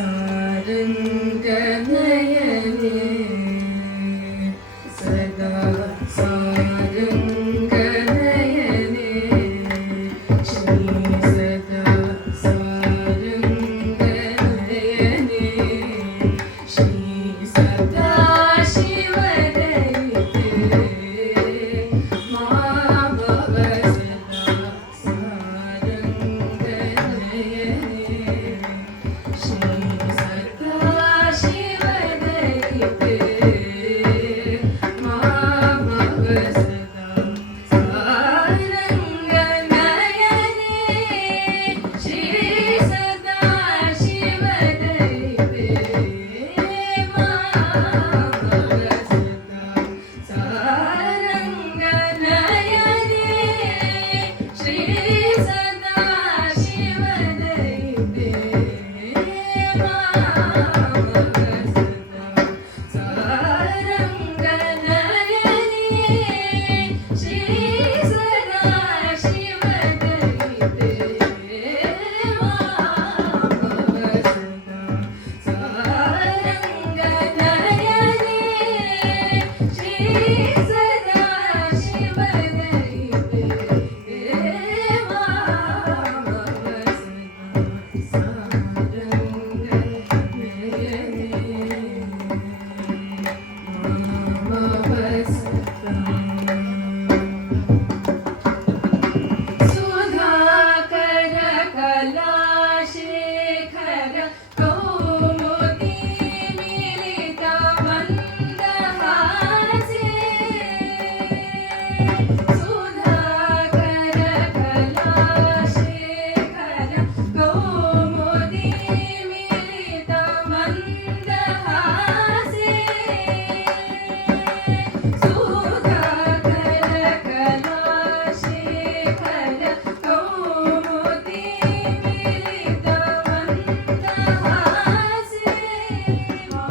सारङ्गनयने सदा सारङ्गनयने श्री सदा सारङ्गनयने श्री सदा शिवदयिते मा भव सदा सारङ्गनयने श्री सदा शिवदयिते मा भव सदा सारङ्गनयने श्री सदा शिवदयिते मा भव सदा सारङ्गनयने श्री सदा शिवदयिते मा भव सदा सारङ्गनयने श्री सदा शिवदयिते मा भव सदा सारङ्गनयने श्री सदा शिवदयिते मा भव सदा सुधाकर कलाशेखर कौमुदी मिलित मन्दहासे सुधाकर कलाशेखर कौमुदी मिलित मन्दहासे सुधाकर कलाशेखर कौमुदी मिलित मन्दहासे मा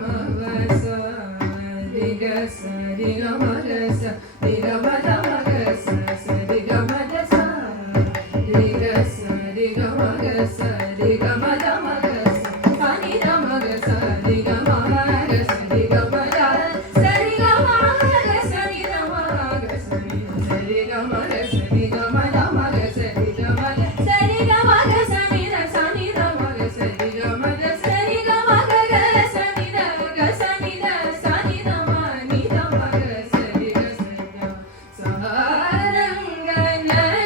भव सरि ग सरि ग म ग स रि ग म ध म ग स सरि ग म ध स रि ग सरि ग म ग स रि ग म ध म ग स सा नि ध म ग स रि ग म ग स रि ग म ध सरि ग म ग स नि ध म ग स नि सरि ग म ग स रि ग म ध म ग स रि ग म ध सरि ग म ग स नि ध सा नि ध म ग स रि ग म ध सरि ग म ग ग स नि ध ग स नि ध सा नि ध म नि ध म ग स रि ग सदा सारङ्गनयने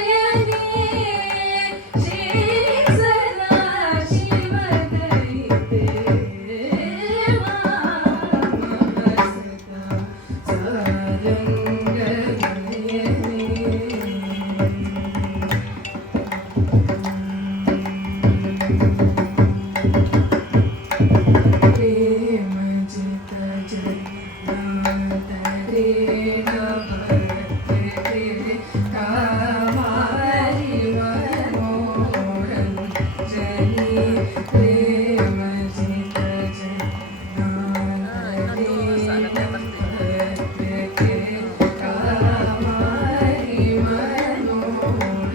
श्री सदा शिवदयिते मा भव सदा सारङ्गनयने प्रेम जित जनातरेण भक्ते कामारि मनोरञ्जनी प्रेम जित जनातरेण भक्ते कामारि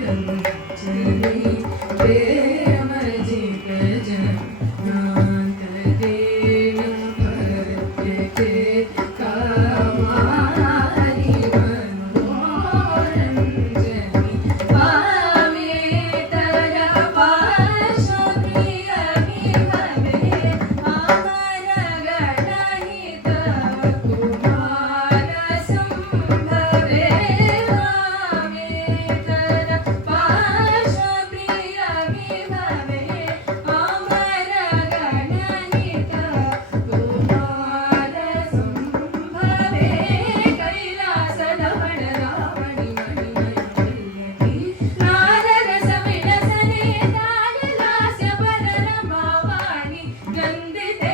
मनोरञ्जनी प्रेम जित जनातरेण भक्ते कामारि मनोरञ्जनी पामेतर पार्श्वप्रिय विभवे अमर गणहित कुमार संभवे पामेतर पार्श्वप्रिय विभवे अमर गणहित कुमार संभवे कैलासधवल रावणि मणिमयवल्लभी नाररसविलसने नारलास्य पररमावाणि नन्दिते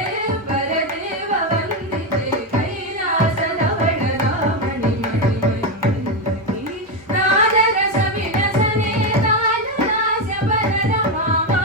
परदेव वन्दिते कैलासधवल रावणि मणिमयवल्लभी नाररसविलसने नारलास्य पररमावाणि